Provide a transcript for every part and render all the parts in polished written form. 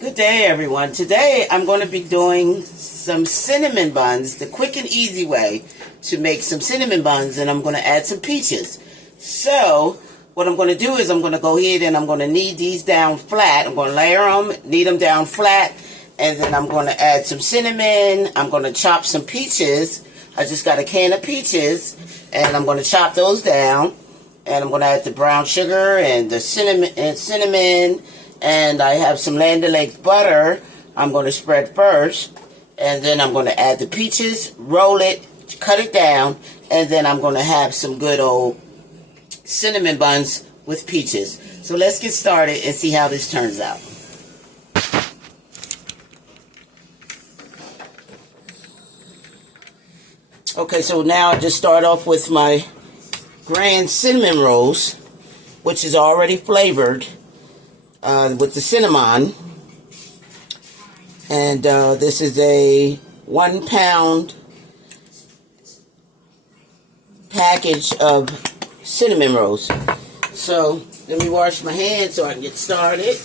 Good day, everyone. Today I'm going to be doing some cinnamon buns, the quick and easy way to make some cinnamon buns, and I'm going to add some peaches. So what I'm going to do is I'm going to go ahead and I'm going to knead these down flat. I'm going to layer them, knead them down flat, and then I'm going to add some cinnamon. I'm going to chop some peaches. I just got a can of peaches, and I'm going to chop those down, and I'm going to add the brown sugar and the cinnamon. And I have some Land O'Lakes butter I'm going to spread first. And then I'm going to add the peaches, roll it, cut it down. And then I'm going to have some good old cinnamon buns with peaches. So let's get started and see how this turns out. Okay, so now I just start off with my grand cinnamon rolls, which is already flavored with the cinnamon. And this is a 1 pound package of cinnamon rolls. So let me wash my hands so I can get started.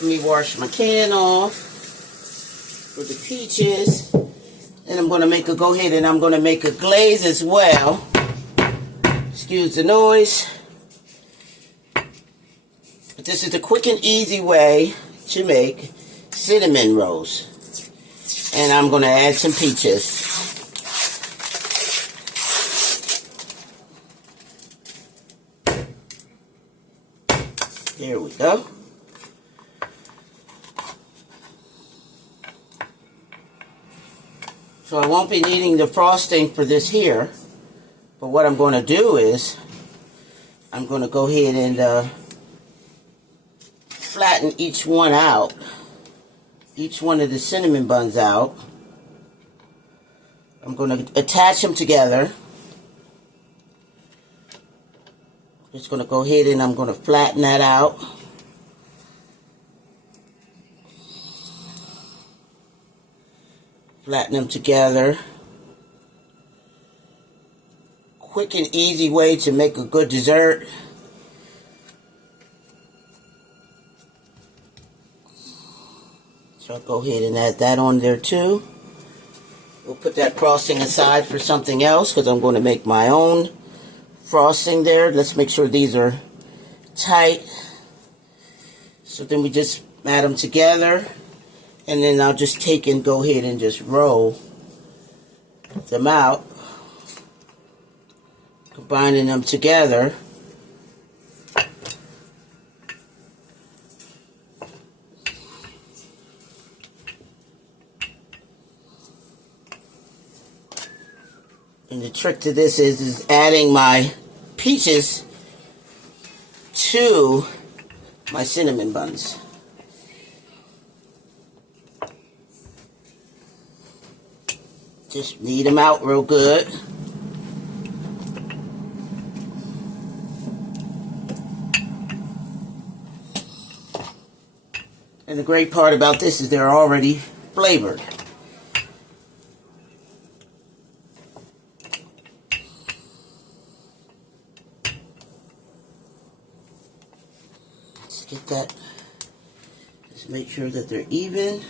Let me wash my can off with the peaches. And I'm going to go ahead and I'm going to make a glaze as well. Excuse the noise. But this is the quick and easy way to make cinnamon rolls. And I'm going to add some peaches. There we go. So I won't be needing the frosting for this here. But what I'm going to do is I'm going to go ahead and flatten each one out, each one of the cinnamon buns out. I'm going to attach them together. Just going to go ahead and I'm going to flatten that out. Flatten them together. Quick and easy way to make a good dessert. So I'll go ahead and add that on there too. We'll put that frosting aside for something else because I'm going to make my own frosting there. Let's make sure these are tight. So then we just add them together. And then I'll just take and go ahead and just roll them out. Combining them together. And the trick to this is adding my peaches to my cinnamon buns. Just knead them out real good. And the great part about this is they're already flavored. Let's get that. Just make sure that they're even.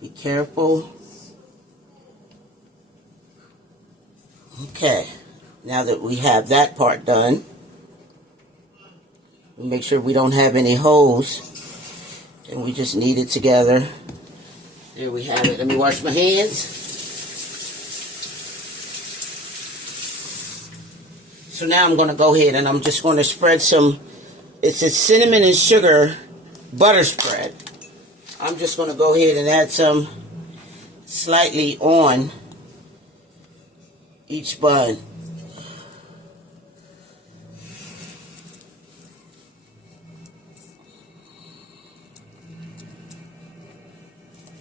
Be careful. Okay, now that we have that part done, we make sure we don't have any holes, and we just knead it together. There we have it. Let me wash my hands. So now I'm going to go ahead and I'm just going to spread some, it's a cinnamon and sugar butter spread. I'm just going to go ahead and add some slightly on each bun.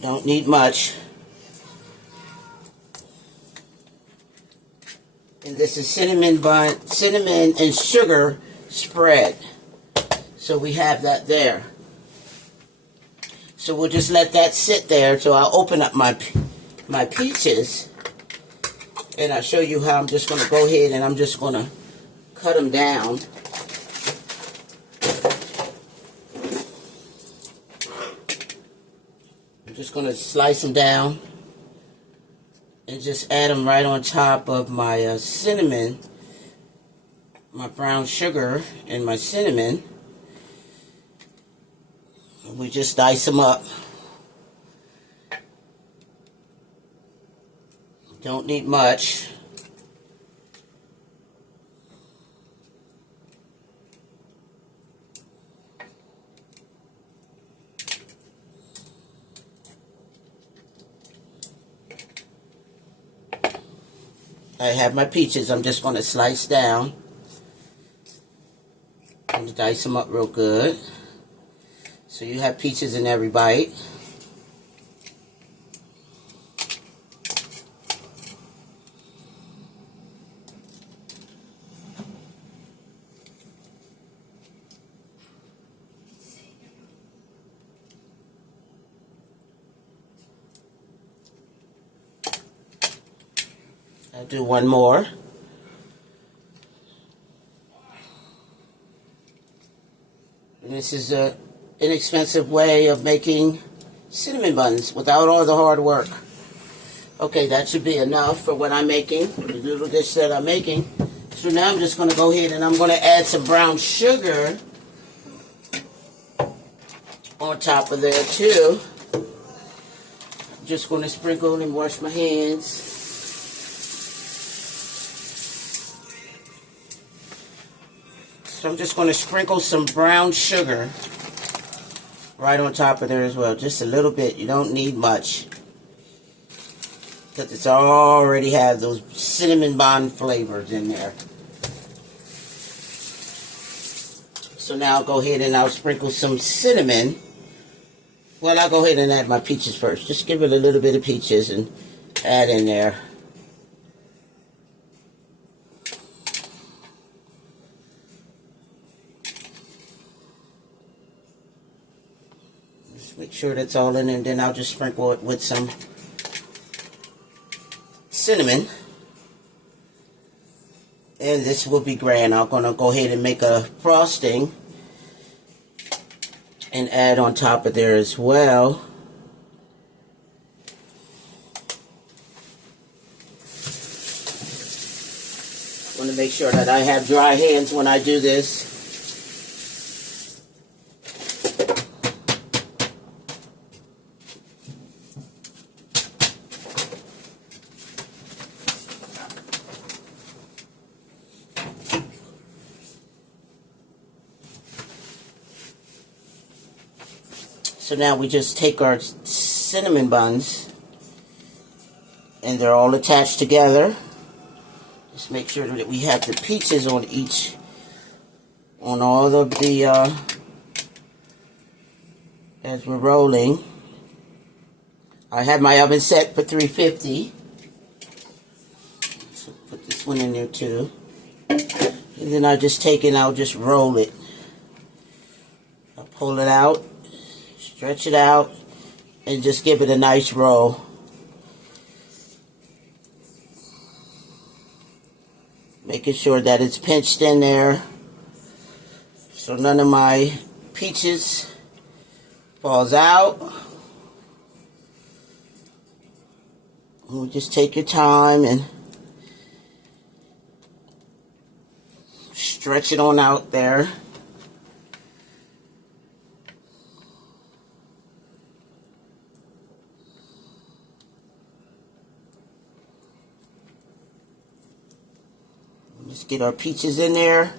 Don't need much. And this is cinnamon and sugar spread. So we have that there. So we'll just let that sit there. So I'll open up my my peaches, and I'll show you how I'm just going to go ahead and I'm just going to cut them down. I'm just going to slice them down and just add them right on top of my cinnamon, my brown sugar and my cinnamon. We just dice them up. Don't need much. I have my peaches. I'm just going to slice down. I'm going to dice them up real good. So you have peaches in every bite. I'll do one more. And this is an inexpensive way of making cinnamon buns without all the hard work. Okay, that should be enough for what I'm making, for the little dish that I'm making. So now I'm just going to go ahead and I'm going to add some brown sugar on top of there too. I'm just going to sprinkle and wash my hands. So I'm just going to sprinkle some brown sugar right on top of there as well. Just a little bit. You don't need much, because it's already have those cinnamon bun flavors in there. So now I'll go ahead and I'll sprinkle some cinnamon. Well, I'll go ahead and add my peaches first. Just give it a little bit of peaches and add in there. Make sure that's all in, and then I'll just sprinkle it with some cinnamon. And this will be grand. I'm going to go ahead and make a frosting and add on top of there as well. I want to make sure that I have dry hands when I do this. So now we just take our cinnamon buns, and they're all attached together. Just make sure that we have the peaches on all of the, as we're rolling. I have my oven set for 350. So put this one in there too. And then I just take it and I'll just roll it. I'll pull it out. Stretch it out and just give it a nice roll. Making sure that it's pinched in there so none of my peaches falls out. And just take your time and stretch it on out there. Just get our peaches in there.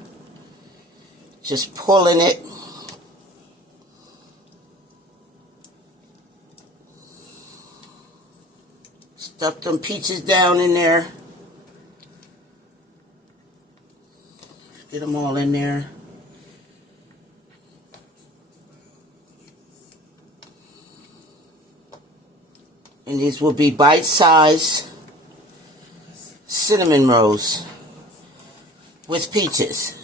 Just pulling it. Stuff them peaches down in there. Get them all in there. And these will be bite-sized cinnamon rolls with peaches.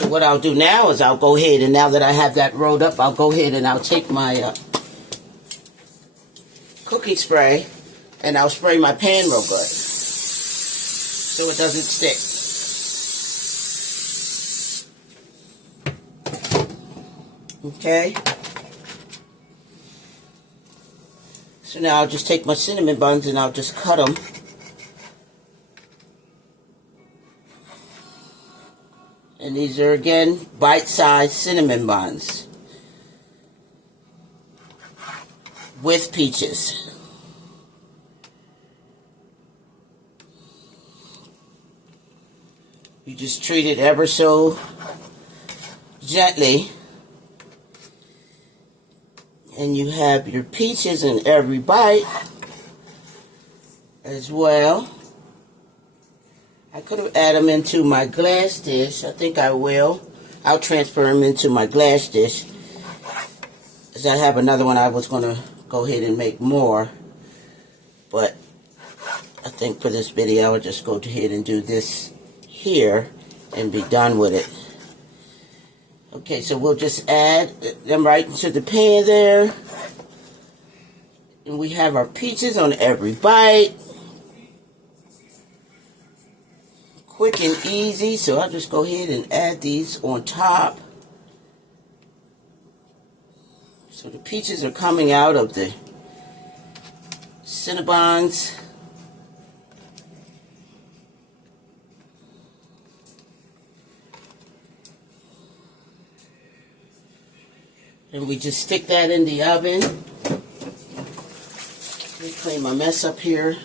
So what I'll do now is I'll go ahead, and now that I have that rolled up, I'll go ahead and I'll take my cooking spray, and I'll spray my pan real good so it doesn't stick. Okay. So now I'll just take my cinnamon buns and I'll just cut them. And these are, again, bite-sized cinnamon buns with peaches. You just treat it ever so gently. And you have your peaches in every bite as well. I could have added them into my glass dish. I think I will. I'll transfer them into my glass dish. Because I have another one I was going to go ahead and make more. But I think for this video, I'll just go ahead and do this here and be done with it. Okay, so we'll just add them right into the pan there. And we have our peaches on every bite. Quick and easy, so I'll just go ahead and add these on top. So the peaches are coming out of the cinnabons. And we just stick that in the oven. Let me clean my mess up here.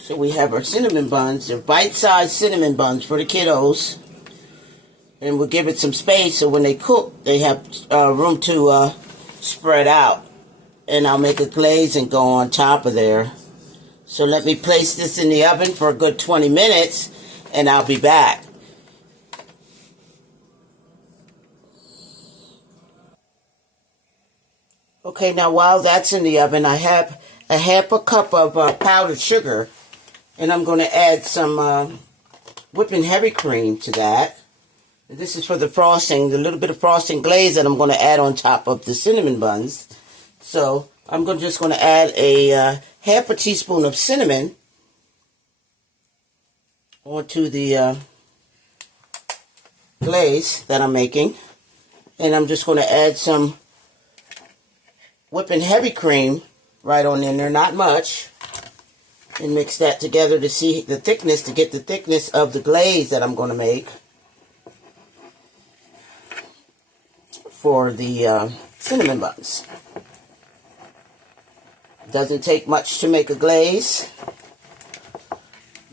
So we have our cinnamon buns. They're bite-sized cinnamon buns for the kiddos. And we'll give it some space so when they cook, they have room to spread out. And I'll make a glaze and go on top of there. So let me place this in the oven for a good 20 minutes, and I'll be back. Okay, now while that's in the oven, I have a half a cup of powdered sugar, and I'm going to add some whipping heavy cream to that. And this is for the frosting, the little bit of frosting glaze that I'm going to add on top of the cinnamon buns. So I'm just going to add a half a teaspoon of cinnamon onto the glaze that I'm making. And I'm just going to add some whipping heavy cream right on in there, not much. And mix that together to see the thickness, to get the thickness of the glaze that I'm going to make for the cinnamon buns. Doesn't take much to make a glaze,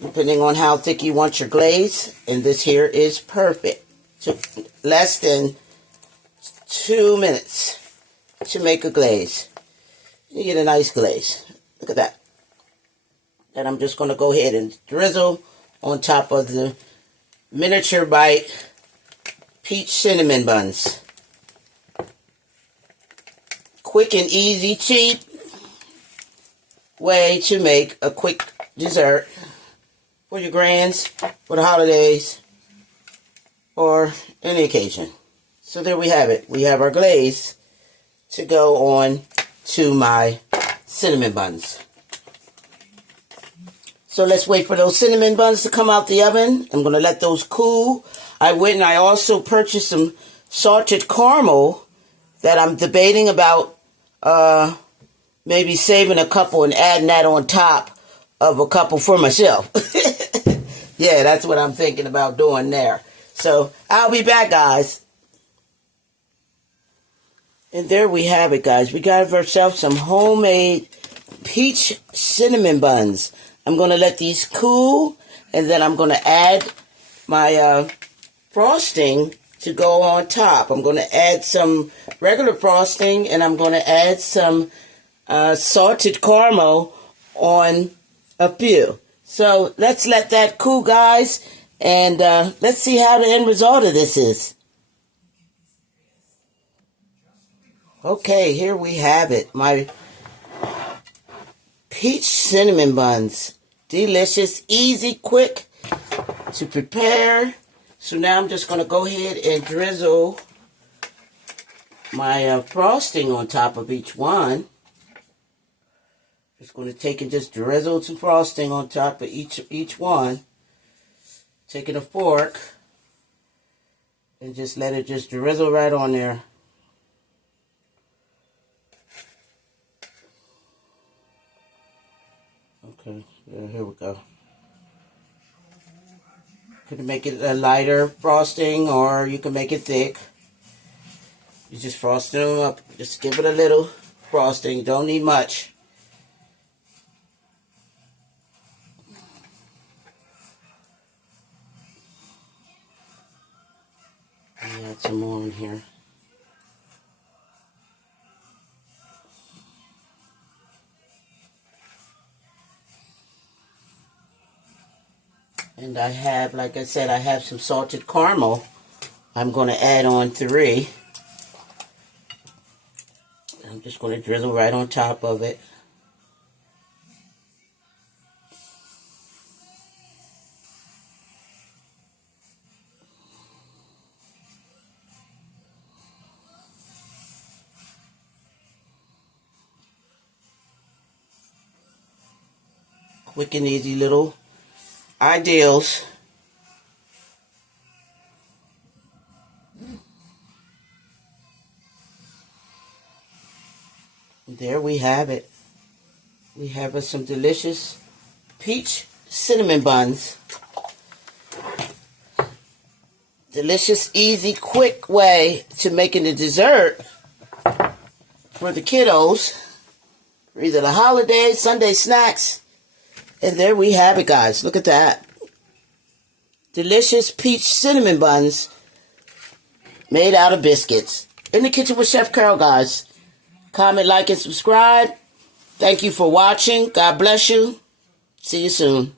depending on how thick you want your glaze. And this here is perfect. Took less than 2 minutes to make a glaze. You get a nice glaze. Look at that. And I'm just going to go ahead and drizzle on top of the miniature bite peach cinnamon buns. Quick and easy, cheap way to make a quick dessert for your grands, for the holidays, or any occasion. So there we have it. We have our glaze to go on to my cinnamon buns. So let's wait for those cinnamon buns to come out the oven. I'm going to let those cool. I went and I also purchased some salted caramel that I'm debating about maybe saving a couple and adding that on top of a couple for myself. Yeah, that's what I'm thinking about doing there. So I'll be back, guys. And there we have it, guys. We got ourselves some homemade peach cinnamon buns. I'm going to let these cool, and then I'm going to add my frosting to go on top. I'm going to add some regular frosting, and I'm going to add some salted caramel on a few. So let's let that cool, guys, and let's see how the end result of this is. Okay, here we have it. My peach cinnamon buns. Delicious, easy, quick to prepare. So now I'm just going to go ahead and drizzle my frosting on top of each one. Just going to take and just drizzle some frosting on top of each one. Taking a fork and just let it just drizzle right on there. Okay, yeah, here we go. You can make it a lighter frosting or you can make it thick. You just frost them up. Just give it a little frosting. Don't need much. Add some more in here. And I have, like I said, I have some salted caramel. I'm going to add on 3. I'm just going to drizzle right on top of it. Quick and easy little ideals. There we have it. We have some delicious peach cinnamon buns. Delicious, easy, quick way to making a dessert for the kiddos. For either the holiday, Sunday snacks. And there we have it, guys. Look at that. Delicious peach cinnamon buns made out of biscuits. In the Kitchen with Chef Carol, guys. Comment, like, and subscribe. Thank you for watching. God bless you. See you soon.